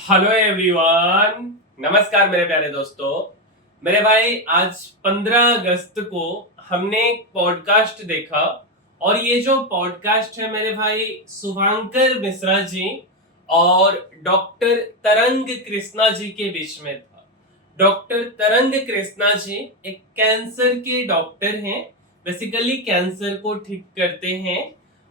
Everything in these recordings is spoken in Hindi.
हेलो एवरीवन, नमस्कार मेरे प्यारे दोस्तों। मेरे भाई, आज 15 अगस्त को हमने एक पॉडकास्ट देखा और ये जो पॉडकास्ट है मेरे भाई, शुभांकर मिश्रा जी और डॉक्टर तरंग कृष्णा जी के बीच में था। डॉक्टर तरंग कृष्णा जी एक कैंसर के डॉक्टर हैं, बेसिकली कैंसर को ठीक करते हैं।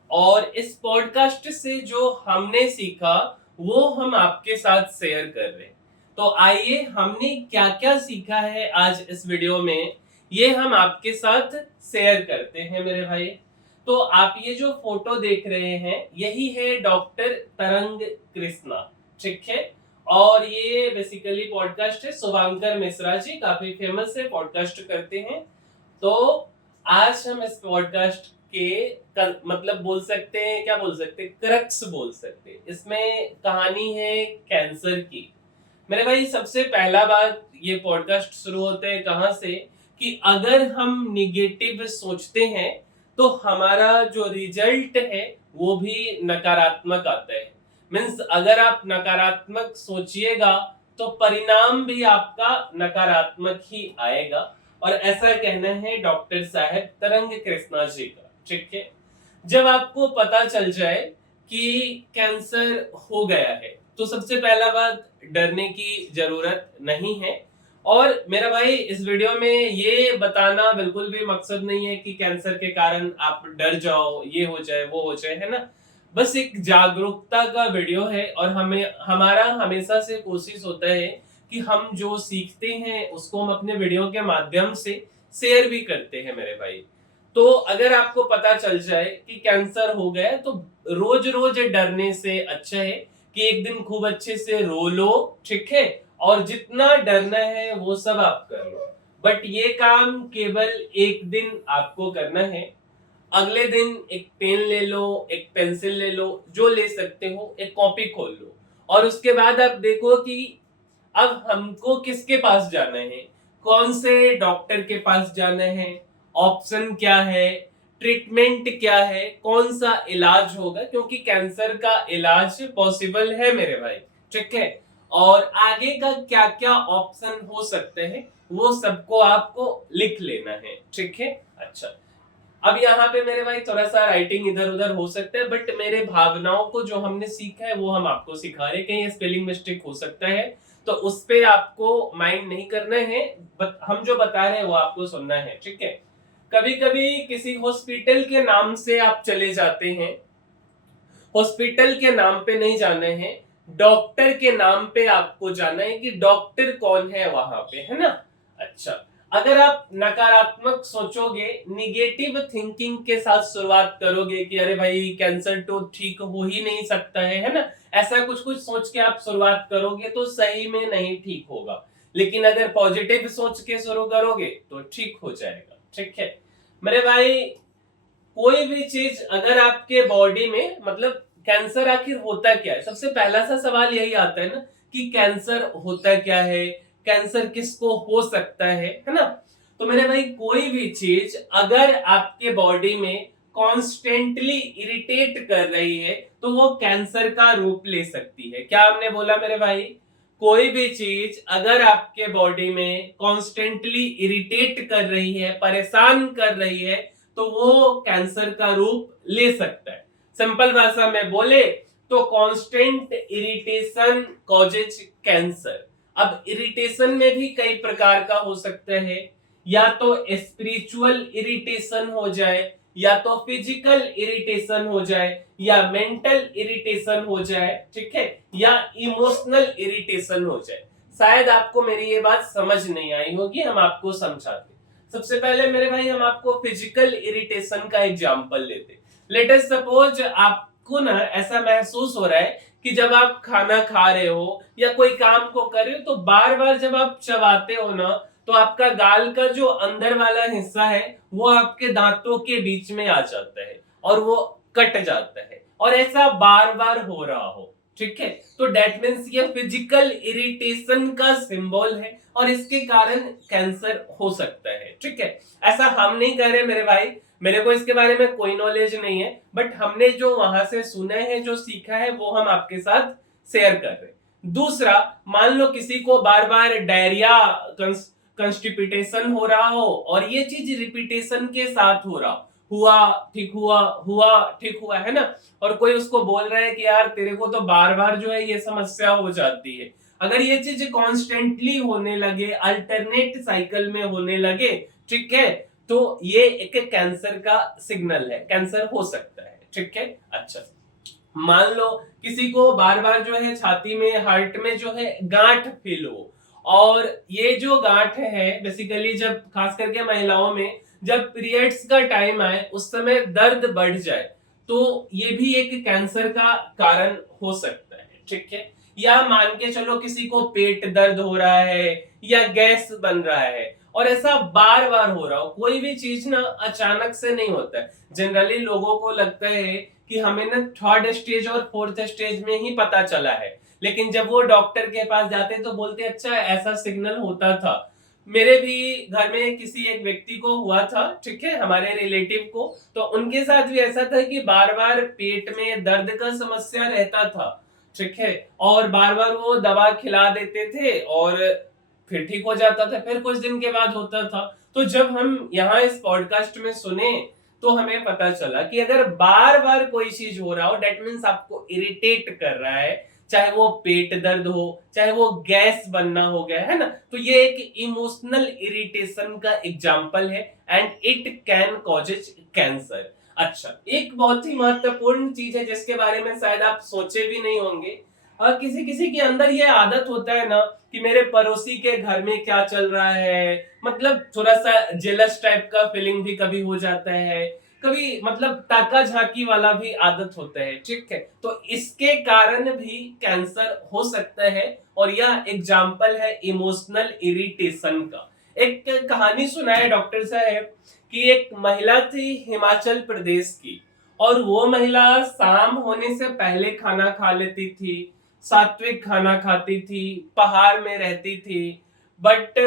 और इस पॉडकास्ट से जो हमने सीखा वो हम आपके साथ शेयर कर रहे हैं। तो आइए, हमने क्या क्या सीखा है आज इस वीडियो में, ये हम आपके साथ शेयर करते हैं मेरे भाई। तो आप ये जो फोटो देख रहे हैं यही है डॉक्टर तरंग कृष्णा, ठीक है। और ये बेसिकली पॉडकास्ट है शुभांकर मिश्रा जी, काफी फेमस है, पॉडकास्ट करते हैं। तो आज हम इस पॉडकास्ट के मतलब बोल सकते हैं, क्या बोल सकते हैं, क्रक्स बोल सकते हैं। इसमें कहानी है कैंसर की। मेरे भाई, सबसे पहला बात, ये पॉडकास्ट शुरू होते हैं कहाँ से कि अगर हम निगेटिव सोचते हैं तो हमारा जो रिजल्ट है वो भी नकारात्मक आता है। मीन्स अगर आप नकारात्मक सोचिएगा तो परिणाम भी आपका नकारात्मक ही आएगा। और ऐसा कहना है डॉक्टर साहब तरंग कृष्णा जी का, ठीक है। जब आपको पता चल जाए कि कैंसर हो गया है तो सबसे पहला बात, डरने की जरूरत नहीं है। और मेरा भाई, इस वीडियो में ये बताना बिल्कुल भी मकसद नहीं है कि कैंसर के कारण आप डर जाओ, ये हो जाए वो हो जाए, है ना। बस एक जागरूकता का वीडियो है और हमें हमारा हमेशा से कोशिश होता है कि हम जो सीखते हैं उसको हम अपने वीडियो के माध्यम से शेयर भी करते हैं मेरे भाई। तो अगर आपको पता चल जाए कि कैंसर हो गया तो रोज रोज डरने से अच्छा है कि एक दिन खूब अच्छे से रो लो, ठीक है। और जितना डरना है वो सब आप कर लो, बट ये काम केवल एक दिन आपको करना है। अगले दिन एक पेन ले लो, एक पेंसिल ले लो, जो ले सकते हो, एक कॉपी खोल लो। और उसके बाद आप देखो कि अब हमको किसके पास जाना है, कौन से डॉक्टर के पास जाना है, ऑप्शन क्या है, ट्रीटमेंट क्या है, कौन सा इलाज होगा, क्योंकि कैंसर का इलाज पॉसिबल है मेरे भाई, ठीक है। और आगे का क्या क्या ऑप्शन हो सकते हैं वो सबको आपको लिख लेना है, ठीक है। अच्छा, अब यहाँ पे मेरे भाई थोड़ा सा राइटिंग इधर उधर हो सकता है, बट मेरे भावनाओं को जो हमने सीखा है वो हम आपको सिखा रहे हैं। कहीं स्पेलिंग मिस्टेक हो सकता है तो उस पे आपको माइंड नहीं करना है, हम जो बता रहे हैं वो आपको सुनना है, ठीक है। कभी कभी किसी हॉस्पिटल के नाम से आप चले जाते हैं, हॉस्पिटल के नाम पे नहीं जाना है, डॉक्टर के नाम पे आपको जाना है कि डॉक्टर कौन है वहां पे, है ना। अच्छा, अगर आप नकारात्मक सोचोगे, निगेटिव थिंकिंग के साथ शुरुआत करोगे कि अरे भाई कैंसर तो ठीक हो ही नहीं सकता है ना, ऐसा कुछ कुछ सोच के आप शुरुआत करोगे तो सही में नहीं ठीक होगा। लेकिन अगर पॉजिटिव सोच के शुरू करोगे तो ठीक हो जाएगा, ठीक है मेरे भाई। कोई भी चीज अगर आपके बॉडी में, मतलब कैंसर आखिर होता क्या है, सबसे पहला सा सवाल यही आता है ना कि कैंसर होता क्या है, कैंसर किसको हो सकता है ना। तो मेरे भाई, कोई भी चीज अगर आपके बॉडी में कॉन्स्टेंटली इरिटेट कर रही है तो वो कैंसर का रूप ले सकती है। क्या आपने बोला मेरे भाई? कोई भी चीज अगर आपके बॉडी में कॉन्स्टेंटली इरिटेट कर रही है, परेशान कर रही है, तो वो कैंसर का रूप ले सकता है। सिंपल भाषा में बोले तो कांस्टेंट इरिटेशन कॉजेज कैंसर। अब इरिटेशन में भी कई प्रकार का हो सकता है, या तो स्पिरिचुअल इरिटेशन हो जाए, या तो फिजिकल इरिटेशन हो जाए, या मेंटल इरिटेशन हो जाए, ठीक है, या इमोशनल इरिटेशन हो जाए। शायद आपको मेरी ये बात समझ नहीं आई होगी, हम आपको समझाते। सबसे पहले मेरे भाई, हम आपको फिजिकल इरिटेशन का एग्जांपल लेते। लेट अस सपोज आपको ना ऐसा महसूस हो रहा है कि जब आप खाना खा रहे हो या कोई काम को कर रहे हो तो बार बार जब आप चबाते हो ना तो आपका गाल का जो अंदर वाला हिस्सा है वो आपके दांतों के बीच में आ जाता है और वो कट जाता है, और ऐसा बार बार हो रहा हो, ठीक है। तो डेट मीन्स ये फिजिकल इरिटेशन का सिंबल है और इसके कारण कैंसर हो सकता है, ठीक है। ऐसा हम नहीं कह रहे मेरे भाई, मेरे को इसके बारे में कोई नॉलेज नहीं है, बट हमने जो वहां से सुना है, जो सीखा है, वो हम आपके साथ शेयर कर रहे हैं। दूसरा, मान लो किसी को बार बार डायरिया, कंस्टिपेशन हो रहा हो और ये चीज रिपीटेशन के साथ हो रहा, हुआ ठीक हुआ, हुआ ठीक हुआ, है ना, और कोई उसको बोल रहा है कि यार तेरे को तो बार बार जो है ये समस्या हो जाती है, अगर ये चीज कॉन्स्टेंटली होने लगे, अल्टरनेट साइकिल में होने लगे, ठीक है, तो ये एक कैंसर का सिग्नल है, कैंसर हो सकता है, ठीक है। अच्छा, मान लो किसी को बार बार जो है छाती में, हार्ट में जो है गांठ फील हो, और ये जो गांठ है बेसिकली जब खास करके महिलाओं में जब पीरियड्स का टाइम आए उस समय दर्द बढ़ जाए, तो ये भी एक कैंसर का कारण हो सकता है, ठीक है। या मान के चलो किसी को पेट दर्द हो रहा है या गैस बन रहा है और ऐसा बार बार हो रहा हो, कोई भी चीज ना अचानक से नहीं होता है, जनरली लोगों को लगता है कि हमें ना थर्ड स्टेज और फोर्थ स्टेज में ही पता चला है, लेकिन जब वो डॉक्टर के पास जाते तो बोलते अच्छा ऐसा सिग्नल होता था। मेरे भी घर में किसी एक व्यक्ति को हुआ था, ठीक है, हमारे रिलेटिव को, तो उनके साथ भी ऐसा था कि बार बार पेट में दर्द का समस्या रहता था, ठीक है, और बार बार वो दवा खिला देते थे और फिर ठीक हो जाता था, फिर कुछ दिन के बाद होता था। तो जब हम यहाँ इस पॉडकास्ट में सुने तो हमें पता चला कि अगर बार बार कोई चीज हो रहा हो, डेट मीन्स आपको इरिटेट कर रहा है, चाहे वो पेट दर्द हो, चाहे वो गैस बनना हो गया है ना, तो ये एक इमोशनल इरिटेशन का एग्जाम्पल है and it can causes cancer. अच्छा, एक बहुत ही महत्वपूर्ण चीज है जिसके बारे में शायद आप सोचे भी नहीं होंगे, और किसी किसी के अंदर ये आदत होता है ना कि मेरे पड़ोसी के घर में क्या चल रहा है, मतलब थोड़ा सा जेलस टाइप का फीलिंग भी कभी हो जाता है, कभी मतलब ताका झाकी वाला भी आदत होता है, ठीक है, तो इसके कारण भी कैंसर हो सकता है और यह एग्जाम्पल है इमोशनल इरिटेशन का। एक कहानी सुना है डॉक्टर साहब कि एक महिला थी हिमाचल प्रदेश की, और वो महिला शाम होने से पहले खाना खा लेती थी, सात्विक खाना खाती थी, पहाड़ में रहती थी, बट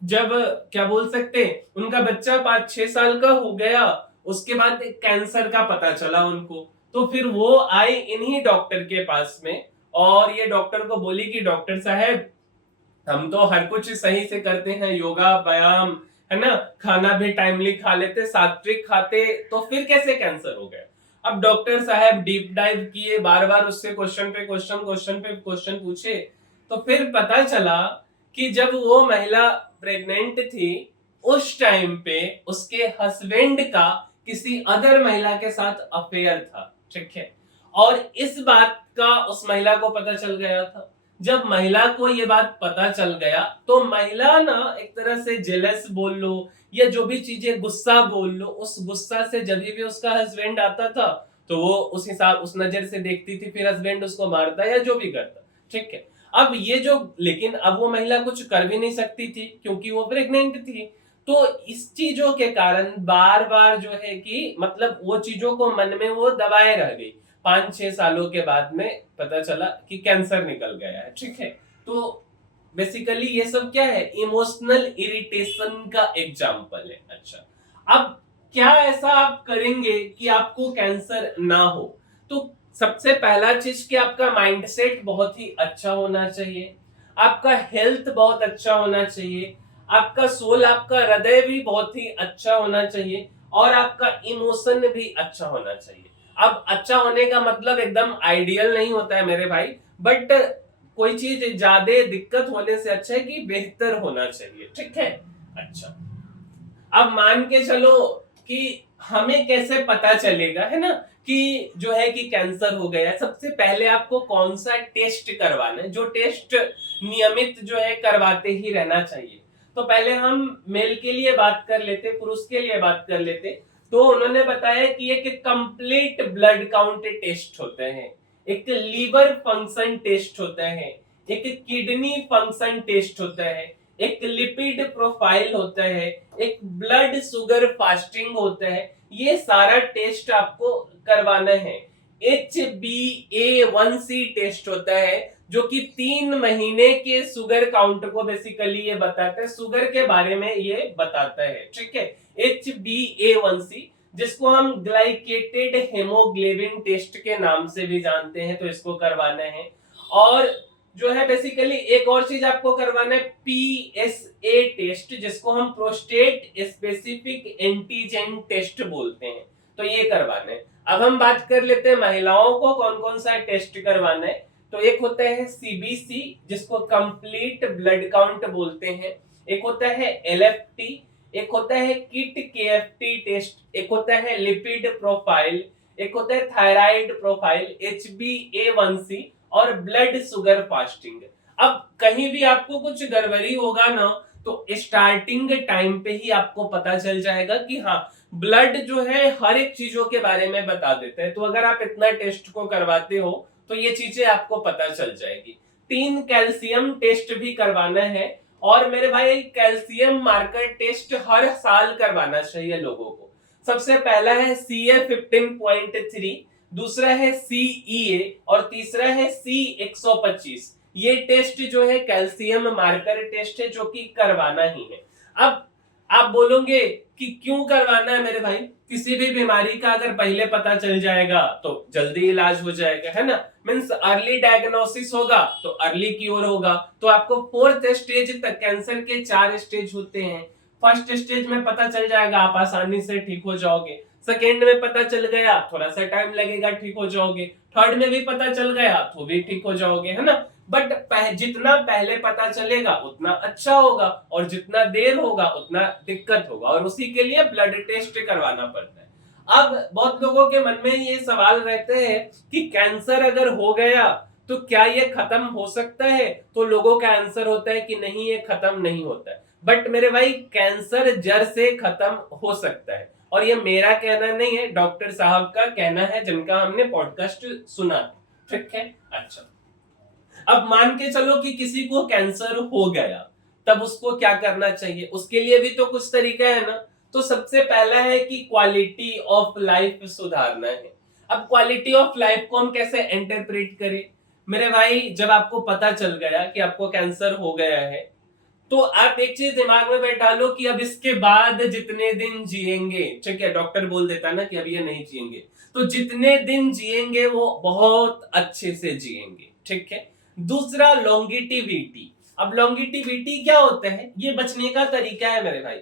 जब क्या बोल सकते उनका बच्चा 5-6 साल का हो गया, उसके बाद कैंसर का पता चला उनको, तो फिर वो आई इन्हीं डॉक्टर के पास में और ये डॉक्टर को बोली कि डॉक्टर साहब हम तो हर कुछ सही से करते हैं, योगा व्यायाम, है ना, खाना भी टाइमली खा लेते, सात्विक खाते, तो फिर कैसे कैंसर हो गया। अब डॉक्टर साहब डीप डाइव किए, बार बार उससे क्वेश्चन पे क्वेश्चन, क्वेश्चन पे क्वेश्चन पूछे, तो फिर पता चला कि जब वो महिला प्रेग्नेंट थी उस टाइम पे उसके हस्बैंड का किसी अदर महिला के साथ अफेयर था, ठीक है, और इस बात का उस महिला को पता चल गया था। जब महिला को ये बात पता चल गया तो महिला ना एक तरह से जेलस बोल लो या जो भी चीजें, गुस्सा बोल लो, उस गुस्सा से जब भी उसका हस्बैंड आता था तो वो उस हिसाब, उस नजर से देखती थी, फिर हस्बैंड उसको मारता या जो भी करता, ठीक है। अब ये जो, लेकिन अब वो महिला कुछ कर भी नहीं सकती थी क्योंकि वो प्रेग्नेंट थी, तो इस चीजों के कारण बार बार जो है कि मतलब वो चीजों को मन में वो दबाए रह गई, 5-6 सालों के बाद में पता चला कि कैंसर निकल गया है, ठीक है। तो बेसिकली ये सब क्या है, इमोशनल इरिटेशन का एग्जाम्पल है। अच्छा, अब क्या ऐसा आप करेंगे कि आपको कैंसर ना हो, तो सबसे पहला चीज कि आपका माइंडसेट बहुत ही अच्छा होना चाहिए, आपका हेल्थ बहुत अच्छा होना चाहिए, आपका सोल, आपका हृदय भी बहुत ही अच्छा होना चाहिए, और आपका इमोशन भी अच्छा होना चाहिए। अब अच्छा होने का मतलब एकदम आइडियल नहीं होता है मेरे भाई, बट कोई चीज ज्यादा दिक्कत होने से अच्छा है कि बेहतर होना चाहिए, ठीक है। अच्छा, अब मान के चलो कि हमें कैसे पता चलेगा, है ना, कि जो है कि कैंसर हो गया, सबसे पहले आपको कौन सा टेस्ट करवाना है, जो टेस्ट नियमित जो है करवाते ही रहना चाहिए। तो पहले हम मेल के लिए बात कर लेते, पुरुष के लिए बात कर लेते, तो उन्होंने बताया कि एक कंप्लीट ब्लड काउंट टेस्ट होते हैं, एक लीवर फंक्शन टेस्ट होता है, एक किडनी फंक्शन टेस्ट होता है, एक लिपिड प्रोफाइल होता है, एक ब्लड शुगर फास्टिंग होता है, ये सारा टेस्ट आपको करवाना है। HbA1c टेस्ट होता है जो कि 3 महीने के शुगर काउंट को बेसिकली ये बताता है, शुगर के बारे में ये बताता है, ठीक है। HbA1c जिसको हम ग्लाइकेटेड हेमोग्लोबिन टेस्ट के नाम से भी जानते हैं, तो इसको करवाना है। और जो है बेसिकली एक और चीज आपको करवाना है पीएसए टेस्ट, जिसको हम प्रोस्टेट स्पेसिफिक एंटीजन टेस्ट बोलते हैं, तो ये करवाना है। अब हम बात कर लेते हैं महिलाओं को कौन कौन सा टेस्ट करवाना है। तो एक होता है सीबीसी, जिसको कंप्लीट ब्लड काउंट बोलते हैं, एक होता है एलएफटी, एक होता है किट केएफटी टेस्ट, एक होता है लिपिड प्रोफाइल, एक होता है थायराइड प्रोफाइल, HbA1c और ब्लड शुगर फास्टिंग। अब कहीं भी आपको कुछ गड़बड़ी होगा ना, तो स्टार्टिंग टाइम पे ही आपको पता चल जाएगा कि हाँ, ब्लड जो है हर एक चीजों के बारे में बता देते हैं। तो अगर आप इतना टेस्ट को करवाते हो तो ये चीजें आपको पता चल जाएगी। 3 कैल्शियम टेस्ट भी करवाना है, और मेरे भाई कैल्शियम मार्कर टेस्ट हर साल करवाना चाहिए लोगों को। सबसे पहला है CA15.3, दूसरा है CEA और तीसरा है C125। ये टेस्ट जो है कैल्शियम मार्कर टेस्ट है, जो कि करवाना ही है। अब आप बोलोगे कि क्यों करवाना है मेरे भाई? किसी भी बीमारी का अगर पहले पता चल जाएगा तो जल्दी इलाज हो जाएगा, है ना। मींस अर्ली डायग्नोसिस होगा तो अर्ली क्योर होगा। तो आपको 4th स्टेज तक, कैंसर के 4 स्टेज होते हैं। फर्स्ट स्टेज में पता चल जाएगा, आप आसानी से ठीक हो जाओगे। सेकेंड में पता चल गया, थोड़ा सा टाइम लगेगा, ठीक हो जाओगे। थर्ड में भी पता चल गया तो भी ठीक हो जाओगे, है ना। बट जितना पहले पता चलेगा उतना अच्छा होगा, और जितना देर होगा उतना दिक्कत होगा, और उसी के लिए ब्लड टेस्ट करवाना पड़ता है। अब बहुत लोगों के मन में ये सवाल रहते हैं कि कैंसर अगर हो गया तो क्या ये खत्म हो सकता है? तो लोगों का आंसर होता है कि नहीं, ये खत्म नहीं होता है। बट मेरे भाई, कैंसर जड़ से खत्म हो सकता है, और ये मेरा कहना नहीं है, डॉक्टर साहब का कहना है, जिनका हमने पॉडकास्ट सुना। ठीक है, अच्छा। अब मान के चलो कि किसी को कैंसर हो गया, तब उसको क्या करना चाहिए? उसके लिए भी तो कुछ तरीका है ना। तो सबसे पहला है कि क्वालिटी ऑफ लाइफ सुधारना है। अब क्वालिटी ऑफ लाइफ को हम कैसे इंटरप्रेट करें? मेरे भाई, जब आपको पता चल गया कि आपको कैंसर हो गया है, तो आप एक चीज दिमाग में बैठा लो कि अब इसके बाद जितने दिन जिएंगे, ठीक है, डॉक्टर बोल देता ना कि अब ये नहीं जिएंगे, तो जितने दिन जिएंगे वो बहुत अच्छे से जिएंगे, ठीक है। दूसरा, लॉन्गिटिविटी। अब लॉन्गिटिविटी क्या होता है? ये बचने का तरीका है मेरे भाई,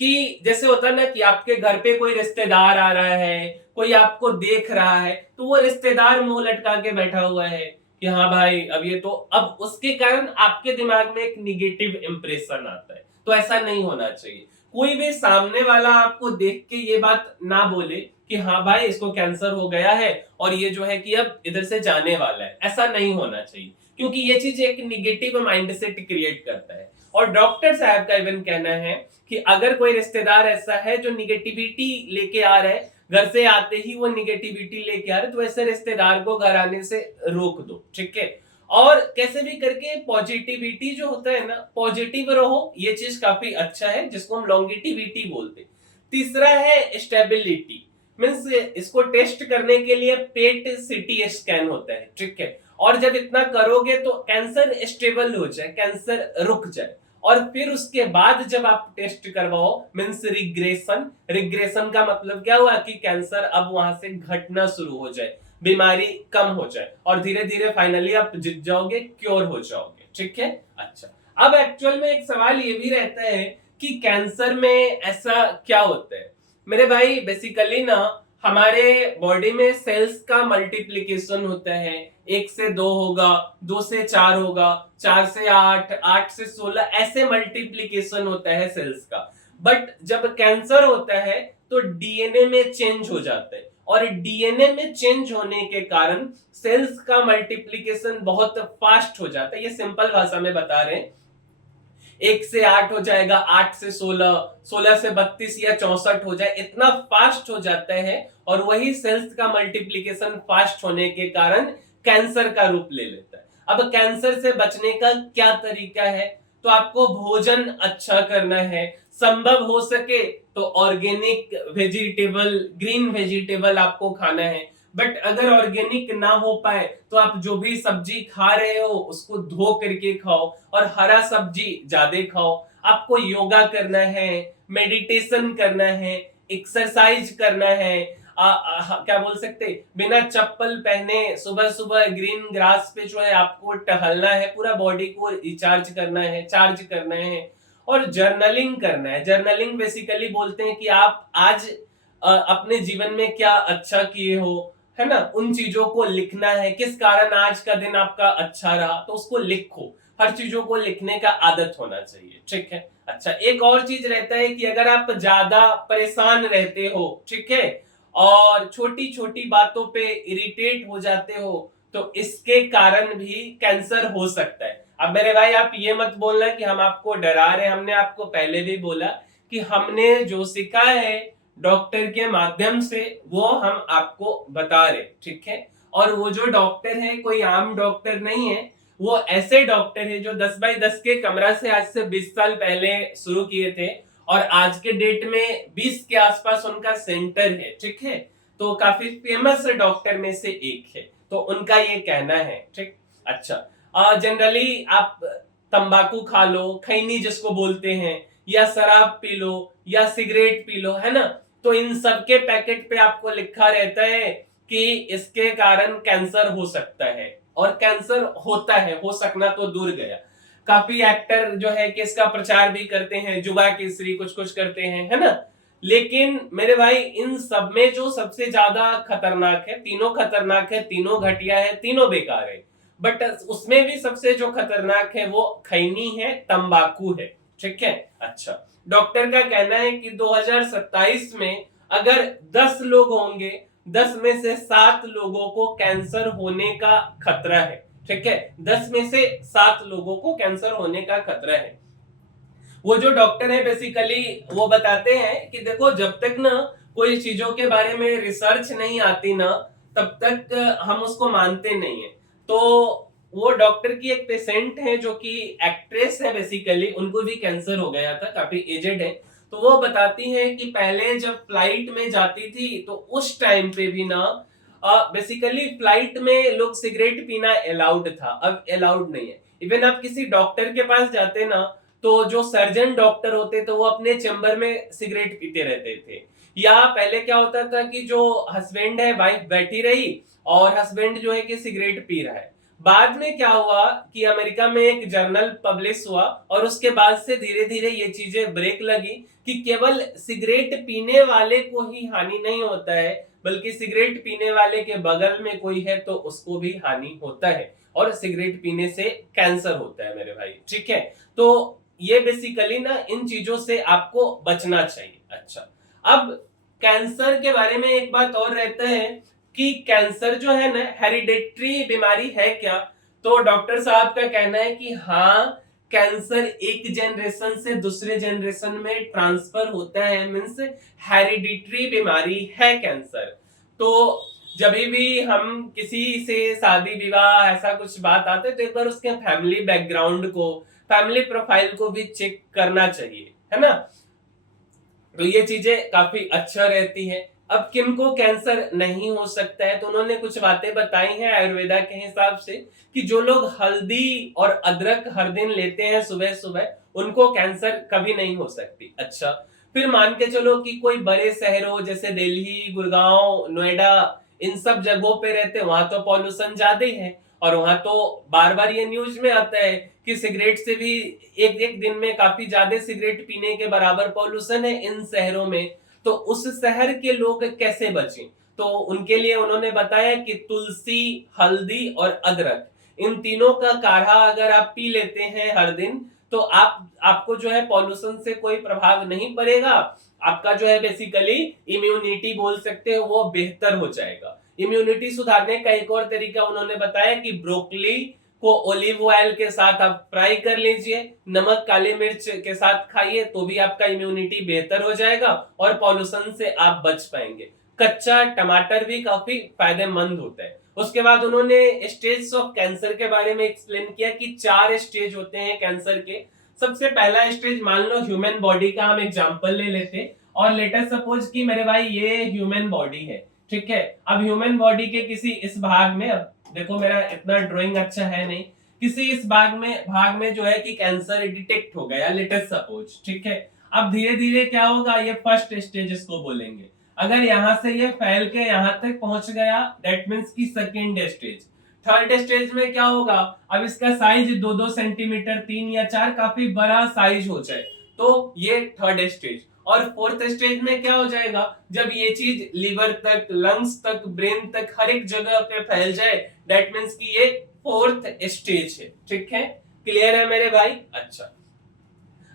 कि जैसे होता है ना कि आपके घर पे कोई रिश्तेदार आ रहा है, कोई आपको देख रहा है, तो वो रिश्तेदार मुंह लटका के बैठा हुआ है कि हाँ भाई अब ये तो, अब उसके कारण आपके दिमाग में एक निगेटिव इंप्रेशन आता है। तो ऐसा नहीं होना चाहिए। कोई भी सामने वाला आपको देख के ये बात ना बोले कि हाँ भाई इसको कैंसर हो गया है और ये जो है कि अब इधर से जाने वाला है, ऐसा नहीं होना चाहिए, क्योंकि ये चीज एक निगेटिव माइंडसेट क्रिएट करता है। और डॉक्टर साहब का इवन कहना है कि अगर कोई रिश्तेदार ऐसा है जो निगेटिविटी लेके आ रहा है, घर से आते ही वो निगेटिविटी लेके आ रहे, तो ऐसे रिश्तेदार को घर आने से रोक दो, ठीक है। और कैसे भी करके पॉजिटिविटी जो होता है ना, पॉजिटिव रहो, ये चीज काफी अच्छा है, जिसको हम लॉन्गिटिविटी बोलते हैं। तीसरा है स्टेबिलिटी। मीन्स इसको टेस्ट करने के लिए पेट सीटी स्कैन होता है, ठीक है। और जब इतना करोगे तो कैंसर स्टेबल हो जाए, कैंसर रुक जाए, और फिर उसके बाद जब आप टेस्ट करवाओ, मींस रिग्रेशन। रिग्रेशन का मतलब क्या हुआ कि कैंसर अब वहां से घटना शुरू हो जाए, बीमारी कम हो जाए, और धीरे धीरे फाइनली आप जीत जाओगे, क्योर हो जाओगे, ठीक है। अच्छा, अब एक्चुअल में एक सवाल ये भी रहता है कि कैंसर में ऐसा क्या होता है? मेरे भाई, बेसिकली ना हमारे बॉडी में सेल्स का मल्टीप्लिकेशन होता है। 1 से 2 होगा, 2 से 4 होगा, 4 से 8, 8 से 16, ऐसे मल्टीप्लिकेशन होता है सेल्स का। बट जब कैंसर होता है तो डीएनए में चेंज हो जाता है, और डीएनए में चेंज होने के कारण सेल्स का मल्टीप्लिकेशन बहुत फास्ट हो जाता है। ये सिंपल भाषा में बता रहे हैं। 1 से 8 हो जाएगा, 8 से 16, 16 से 32 या 64 हो जाए, इतना फास्ट हो जाता है। और वही सेल्स का मल्टीप्लिकेशन फास्ट होने के कारण कैंसर का रूप ले लेता है। अब कैंसर से बचने का क्या तरीका है? तो आपको भोजन अच्छा करना है, संभव हो सके तो ऑर्गेनिक वेजिटेबल, ग्रीन वेजिटेबल आपको खाना है। बट अगर ऑर्गेनिक ना हो पाए तो आप जो भी सब्जी खा रहे हो उसको धो करके खाओ, और हरा सब्जी ज्यादा खाओ। आपको योगा करना है, मेडिटेशन करना है, एक्सरसाइज करना है। क्या बोल सकते, बिना चप्पल पहने सुबह सुबह ग्रीन ग्रास पे जो है आपको टहलना है, पूरा बॉडी को रिचार्ज करना है, चार्ज करना है और जर्नलिंग करना है। जर्नलिंग बेसिकली बोलते हैं कि आप आज अपने जीवन में क्या अच्छा किए हो, है ना, उन चीजों को लिखना है, किस कारण आज का दिन आपका अच्छा रहा तो उसको लिखो। हर चीजों को लिखने का आदत होना चाहिए, ठीक है। अच्छा, एक और चीज रहता है कि अगर आप ज्यादा परेशान रहते हो, ठीक है, और छोटी छोटी बातों पे इरिटेट हो जाते हो, तो इसके कारण भी कैंसर हो सकता है। अब मेरे भाई आप ये मत बोलना कि हम आपको डरा रहे, हमने आपको पहले भी बोला कि हमने जो सीखा है डॉक्टर के माध्यम से वो हम आपको बता रहे, ठीक है। और वो जो डॉक्टर है कोई आम डॉक्टर नहीं है, वो ऐसे डॉक्टर है जो 10 बाई 10 के कमरा से आज से 20 साल पहले शुरू किए थे और आज के डेट में 20 के आसपास उनका सेंटर है, ठीक है। तो काफी फेमस डॉक्टर में से एक है, तो उनका ये कहना है, ठीक। अच्छा, जनरली आप तंबाकू खा लो, खैनी जिसको बोलते हैं, या शराब पी लो या सिगरेट पी लो, है ना, तो इन सब के पैकेट पे आपको लिखा रहता है कि इसके कारण कैंसर हो सकता है, और कैंसर होता है, हो सकना तो दूर गया। काफी एक्टर जो है कि इसका प्रचार भी करते हैं, जुबा केसरी कुछ कुछ करते हैं, है ना। लेकिन मेरे भाई इन सब में जो सबसे ज्यादा खतरनाक है, तीनों खतरनाक है, तीनों घटिया है, तीनों बेकार है, बट उसमें भी सबसे जो खतरनाक है वो खैनी है, तंबाकू है, ठीक है। अच्छा, डॉक्टर का कहना है कि 2027 में अगर 10 लोग होंगे, 10 में से 7 लोगों को कैंसर होने का खतरा है, ठीक है। 10 में से 7 लोगों को कैंसर होने का खतरा है। वो जो डॉक्टर है बेसिकली वो बताते हैं कि देखो, जब तक ना कोई चीजों के बारे में रिसर्च नहीं आती ना, तब तक हम उसको मानते नहीं है। तो वो डॉक्टर की एक पेशेंट है जो कि एक्ट्रेस है बेसिकली, उनको भी कैंसर हो गया था, काफी एजेड है। तो वो बताती है कि पहले जब फ्लाइट में जाती थी तो उस टाइम पे भी ना बेसिकली फ्लाइट में लोग सिगरेट पीना अलाउड था, अब अलाउड नहीं है। इवन आप किसी डॉक्टर के पास जाते ना, तो जो सर्जन डॉक्टर होते थे वो अपने चैम्बर में सिगरेट पीते रहते थे। या पहले क्या होता था कि जो हस्बैंड है, वाइफ बैठी रही और हस्बैंड जो है कि सिगरेट पी रहा है। बाद में क्या हुआ कि अमेरिका में एक जर्नल पब्लिश हुआ और उसके बाद से धीरे धीरे ये चीजें ब्रेक लगी कि केवल सिगरेट पीने वाले को ही हानि नहीं होता है, बल्कि सिगरेट पीने वाले के बगल में कोई है तो उसको भी हानि होता है, और सिगरेट पीने से कैंसर होता है मेरे भाई, ठीक है। तो ये बेसिकली ना इन चीजों से आपको बचना चाहिए। अच्छा, अब कैंसर के बारे में एक बात और रहता है कि कैंसर जो है ना हेरिडेटरी बीमारी है क्या, तो डॉक्टर साहब का कहना है कि हाँ, कैंसर एक जनरेशन से दूसरे जनरेशन में ट्रांसफर होता है, मींस हेरिडिटरी बीमारी है कैंसर। तो जब भी हम किसी से शादी विवाह ऐसा कुछ बात आते तो एक बार उसके फैमिली बैकग्राउंड को, फैमिली प्रोफाइल को भी चेक करना चाहिए, है ना। तो ये चीजें काफी अच्छा रहती है। अब किनको कैंसर नहीं हो सकता है, तो उन्होंने कुछ बातें बताई हैं आयुर्वेदा के हिसाब से कि जो लोग हल्दी और अदरक हर दिन लेते हैं सुबह सुबह, उनको कैंसर कभी नहीं हो सकती। अच्छा, फिर मान के चलो कि कोई बड़े शहरों जैसे दिल्ली, गुड़गांव, नोएडा, इन सब जगहों पे रहते हैं, वहां तो पॉल्यूशन ज्यादा ही है, और वहां तो बार बार ये न्यूज में आता है कि सिगरेट से भी एक एक दिन में काफी ज्यादा सिगरेट पीने के बराबर पॉल्यूशन है इन शहरों में। तो उस शहर के लोग कैसे बचें, तो उनके लिए उन्होंने बताया कि तुलसी, हल्दी और अदरक, इन तीनों का काढ़ा अगर आप पी लेते हैं हर दिन, तो आपको जो है पॉल्यूशन से कोई प्रभाव नहीं पड़ेगा। आपका जो है बेसिकली इम्यूनिटी बोल सकते हो वो बेहतर हो जाएगा। इम्यूनिटी सुधारने का एक और तरीका उन्होंने बताया कि ब्रोकली को ओलिव ऑयल के साथ आप फ्राई कर लीजिए, नमक काली मिर्च के साथ खाइए, तो भी आपका इम्यूनिटी बेहतर हो जाएगा और पॉल्यूशन से आप बच पाएंगे। कच्चा टमाटर भी काफी फायदेमंद होता है। उसके बाद उन्होंने स्टेज ऑफ कैंसर के बारे में एक्सप्लेन किया कि 4 स्टेज होते हैं कैंसर के। सबसे पहला स्टेज, मान लो ह्यूमन बॉडी का हम एग्जांपल ले लेते और लेटर सपोज कि मेरे भाई ये ह्यूमन बॉडी है, ठीक है। अब ह्यूमन बॉडी के किसी इस भाग में, अब देखो मेरा इतना ड्राइंग अच्छा है नहीं, किसी इस भाग में जो है कि कैंसर डिटेक्ट हो गया लेटेस्ट सपोज, ठीक है। अब धीरे धीरे क्या होगा, ये फर्स्ट स्टेज इसको बोलेंगे। अगर यहां से ये फैल के यहां तक पहुंच गया दैट मीन्स की सेकेंड स्टेज। थर्ड स्टेज में क्या होगा, अब इसका साइज 2-2 सेंटीमीटर 3 या 4 काफी बड़ा साइज हो जाए तो ये थर्ड स्टेज। और फोर्थ स्टेज में क्या हो जाएगा, जब ये चीज लिवर तक, लंग्स तक, ब्रेन तक, हर एक जगह पे फैल जाए दैट मीन्स कि ये फोर्थ स्टेज है। ठीक है, क्लियर है मेरे भाई? अच्छा,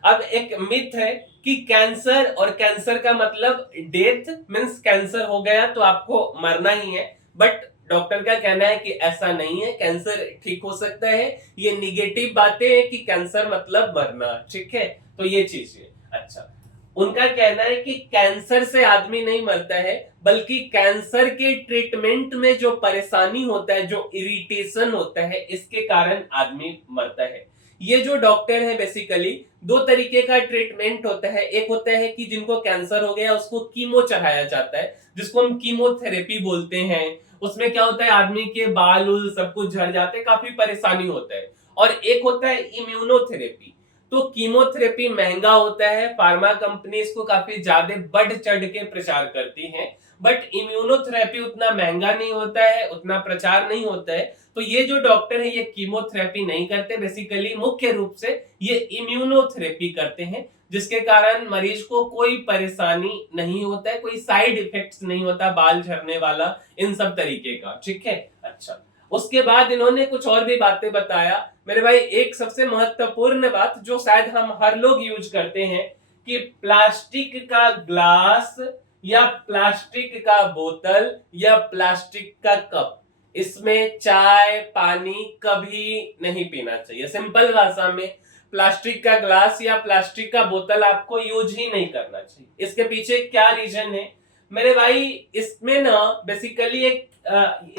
अब एक मिथ है कि कैंसर, और कैंसर का मतलब डेथ मीन्स कैंसर हो गया तो आपको मरना ही है, बट डॉक्टर का कहना है कि ऐसा नहीं है, कैंसर ठीक हो सकता है। ये निगेटिव बातें हैं कि कैंसर मतलब मरना। ठीक है, तो ये चीज है। अच्छा, उनका कहना है कि कैंसर से आदमी नहीं मरता है, बल्कि कैंसर के ट्रीटमेंट में जो परेशानी होता है, जो इरिटेशन होता है, इसके कारण आदमी मरता है। ये जो डॉक्टर है बेसिकली दो तरीके का ट्रीटमेंट होता है। एक होता है कि जिनको कैंसर हो गया उसको कीमो चढ़ाया जाता है, जिसको हम कीमोथेरेपी बोलते हैं। उसमें क्या होता है, आदमी के बाल उल सब कुछ झड़ जाते हैं, काफी परेशानी होता है। और एक होता है इम्यूनोथेरेपी। तो कीमोथेरेपी महंगा होता है, फार्मा कंपनी इसको काफी ज्यादा बढ़ चढ़ के प्रचार करती हैं, बट इम्यूनोथेरेपी उतना महंगा नहीं होता है, उतना प्रचार नहीं होता है। तो ये जो डॉक्टर है ये कीमोथेरेपी नहीं करते, बेसिकली मुख्य रूप से ये इम्यूनोथेरेपी करते हैं, जिसके कारण मरीज को कोई परेशानी नहीं होता है, कोई साइड इफेक्ट्स नहीं होता, बाल झड़ने वाला इन सब तरीके का। ठीक है, अच्छा, उसके बाद इन्होंने कुछ और भी बातें बताया मेरे भाई। एक सबसे महत्वपूर्ण बात जो शायद हम हर लोग यूज करते हैं कि प्लास्टिक का ग्लास या प्लास्टिक का बोतल या प्लास्टिक का कप, इसमें चाय पानी कभी नहीं पीना चाहिए। सिंपल भाषा में, प्लास्टिक का ग्लास या प्लास्टिक का बोतल आपको यूज ही नहीं करना चाहिए। इसके पीछे क्या रीजन है मेरे भाई, इसमें ना बेसिकली एक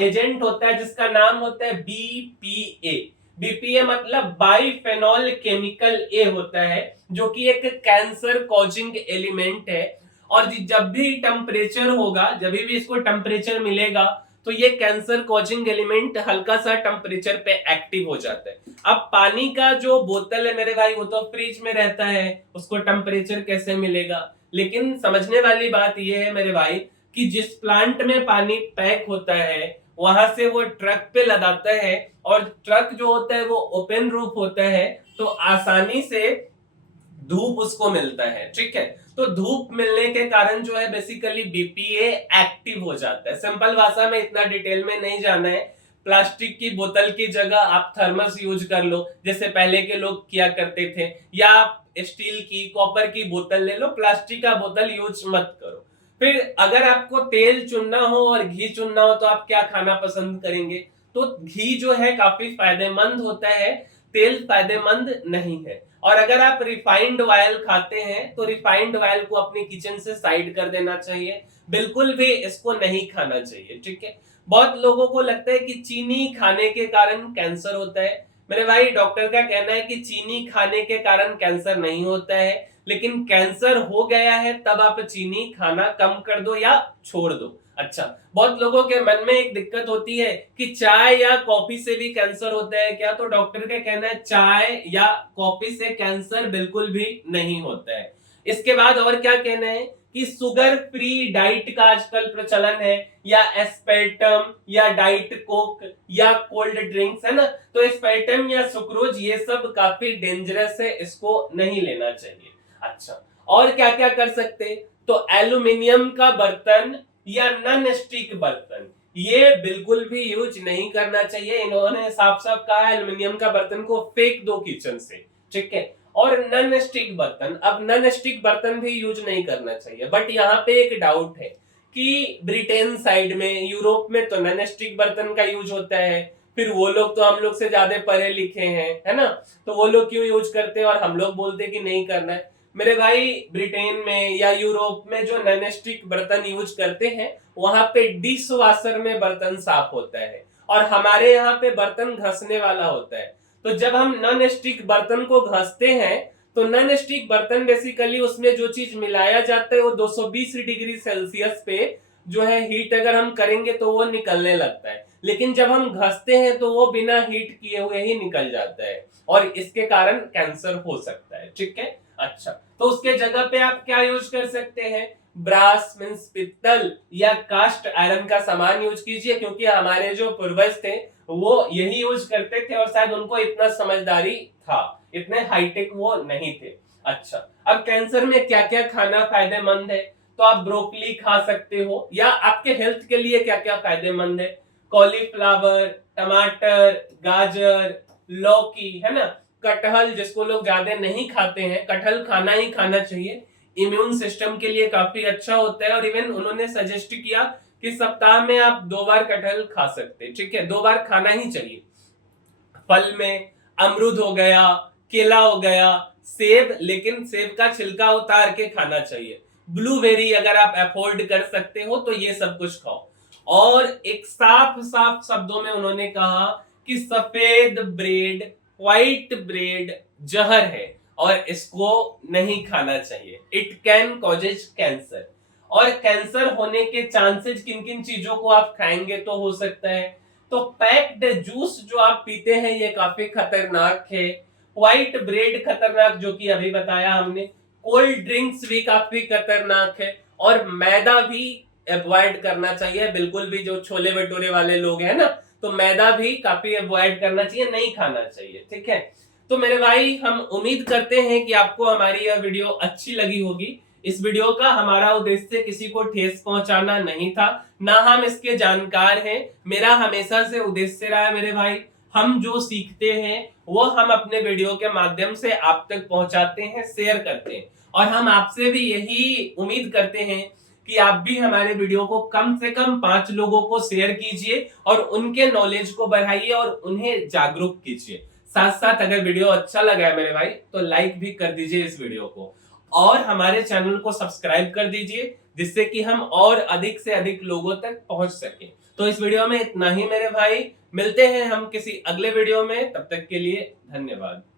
एजेंट होता है जिसका नाम होता है बीपीए। बीपीए मतलब बाइफेनॉल केमिकल ए होता है, जो कि एक कैंसर कॉजिंग एलिमेंट है। और जब भी टेम्परेचर होगा, जब भी इसको टेम्परेचर मिलेगा, तो ये कैंसर कॉजिंग एलिमेंट हल्का सा टेम्परेचर पे एक्टिव हो जाता है। अब पानी का जो बोतल है मेरे भाई वो तो फ्रिज में रहता है, उसको टेम्परेचर कैसे मिलेगा। लेकिन समझने वाली बात यह है मेरे भाई कि जिस प्लांट में पानी पैक होता है वहां से वो ट्रक पे लदाता है, और ट्रक जो होता है वो ओपन रूफ होता है, तो आसानी से धूप उसको मिलता है। ठीक है, तो धूप मिलने के कारण जो है बेसिकली बीपीए एक्टिव हो जाता है। सिंपल भाषा में, इतना डिटेल में नहीं जाना है। प्लास्टिक की बोतल की जगह आप थर्मस यूज कर लो, जैसे पहले के लोग किया करते थे, या स्टील की, कॉपर की बोतल ले लो, प्लास्टिक का बोतल यूज मत करो। फिर अगर आपको तेल चुनना हो और घी चुनना हो तो आप क्या खाना पसंद करेंगे? तो घी जो है काफी फायदेमंद होता है, तेल फायदेमंद नहीं है। और अगर आप रिफाइंड ऑयल खाते हैं तो रिफाइंड ऑयल को अपने किचन से साइड कर देना चाहिए, बिल्कुल भी इसको नहीं खाना चाहिए। ठीक है, बहुत लोगों को लगता है कि चीनी खाने के कारण कैंसर होता है। मेरे भाई, डॉक्टर का कहना है कि चीनी खाने के कारण कैंसर नहीं होता है, लेकिन कैंसर हो गया है तब आप चीनी खाना कम कर दो या छोड़ दो। अच्छा, बहुत लोगों के मन में एक दिक्कत होती है कि चाय या कॉफी से भी कैंसर होता है क्या? तो डॉक्टर का कहना है चाय या कॉफी से कैंसर बिल्कुल भी नहीं होता है। इसके बाद और क्या कहना है कि शुगर फ्री डाइट का आजकल प्रचलन है, या एस्पर्टम या डाइट कोक या कोल्ड ड्रिंक्स, है ना? तो एस्पर्टम या सुक्रोज ये सब काफी डेंजरस है, इसको नहीं लेना चाहिए। अच्छा, और क्या क्या कर सकते? तो एल्यूमिनियम का बर्तन या नॉन स्टिक बर्तन ये बिल्कुल भी यूज नहीं करना चाहिए। इन्होंने साफ साफ कहा है एल्यूमिनियम का बर्तन को फेंक दो किचन से। ठीक है, और नॉन स्टिक बर्तन, अब नॉन स्टिक बर्तन भी यूज नहीं करना चाहिए। बट यहाँ पे एक डाउट है कि ब्रिटेन साइड में, यूरोप में तो नॉन स्टिक बर्तन का यूज होता है, फिर वो लोग तो हम लोग से ज्यादा पढ़े लिखे हैं, है ना? तो वो लोग क्यों यूज करते हैं और हम लोग बोलते हैं कि नहीं करना है? मेरे भाई, ब्रिटेन में या यूरोप में जो नॉन स्टिक बर्तन यूज करते हैं वहां पे डिश वॉशर में बर्तन साफ होता है, और हमारे यहाँ पे बर्तन घसने वाला होता है। तो जब हम नॉन स्टिक बर्तन को घसते हैं तो नॉन स्टिक बर्तन बेसिकली उसमें जो चीज मिलाया जाता है वो 220 डिग्री सेल्सियस पे जो है हीट अगर हम करेंगे तो वो निकलने लगता है, लेकिन जब हम घसते हैं तो वो बिना हीट किए हुए ही निकल जाता है, और इसके कारण कैंसर हो सकता है। ठीक है, अच्छा, तो उसके जगह पे आप क्या यूज कर सकते हैं? ब्रास मीन्स पित्तल या कास्ट आयरन का सामान यूज कीजिए, क्योंकि हमारे जो पूर्वज थे वो यही यूज करते थे और शायद उनको इतना समझदारी था, इतने हाईटेक वो नहीं थे। अच्छा, अब कैंसर में क्या क्या खाना फायदेमंद है? तो आप ब्रोकली खा सकते हो, या आपके हेल्थ के लिए क्या क्या फायदेमंद है? कॉलीफ्लावर, टमाटर, गाजर, लौकी, है ना, कटहल, जिसको लोग ज्यादा नहीं खाते हैं, कटहल खाना ही खाना चाहिए, इम्यून सिस्टम के लिए काफी अच्छा होता है। और इवन उन्होंने सजेस्ट किया कि सप्ताह में आप 2 बार कटहल खा सकते हैं, ठीक है, 2 बार खाना ही चाहिए। फल में अमरूद हो गया, केला हो गया, सेब, लेकिन सेब का छिलका उतार के खाना चाहिए। ब्लूबेरी अगर आप अफोर्ड कर सकते हो तो ये सब कुछ खाओ। और एक साफ साफ शब्दों में उन्होंने कहा कि सफेद ब्रेड, व्हाइट ब्रेड जहर है और इसको नहीं खाना चाहिए, इट कैन कॉजेज कैंसर। और कैंसर होने के चांसेस किन किन चीजों को आप खाएंगे तो हो सकता है? तो पैक्ड जूस जो आप पीते हैं ये काफी खतरनाक है। व्हाइट ब्रेड खतरनाक, जो कि अभी बताया हमने। कोल्ड ड्रिंक्स भी काफी खतरनाक है। और मैदा भी अवॉइड करना चाहिए बिल्कुल भी, जो छोले भटूरे वाले लोग हैं ना, तो मैदा भी काफी अवॉइड करना चाहिए, नहीं खाना चाहिए, ठीक है। तो मेरे भाई, हम उम्मीद करते हैं कि आपको हमारी यह वीडियो अच्छी लगी होगी। इस वीडियो का हमारा उद्देश्य किसी को ठेस पहुंचाना नहीं था, ना हम इसके जानकार हैं। मेरा हमेशा से उद्देश्य रहा है मेरे भाई, हम जो सीखते हैं वो हम अपने वीडियो के माध्यम से आप तक पहुंचाते हैं, शेयर करते हैं। और हम आपसे भी यही उम्मीद करते हैं कि आप भी हमारे वीडियो को कम से कम 5 लोगों को शेयर कीजिए और उनके नॉलेज को बढ़ाइए और उन्हें जागरूक कीजिए। साथ साथ अगर वीडियो अच्छा लगा है मेरे भाई तो लाइक भी कर दीजिए इस वीडियो को, और हमारे चैनल को सब्सक्राइब कर दीजिए, जिससे कि हम और अधिक से अधिक लोगों तक पहुंच सके। तो इस वीडियो में इतना ही मेरे भाई, मिलते हैं हम किसी अगले वीडियो में, तब तक के लिए धन्यवाद।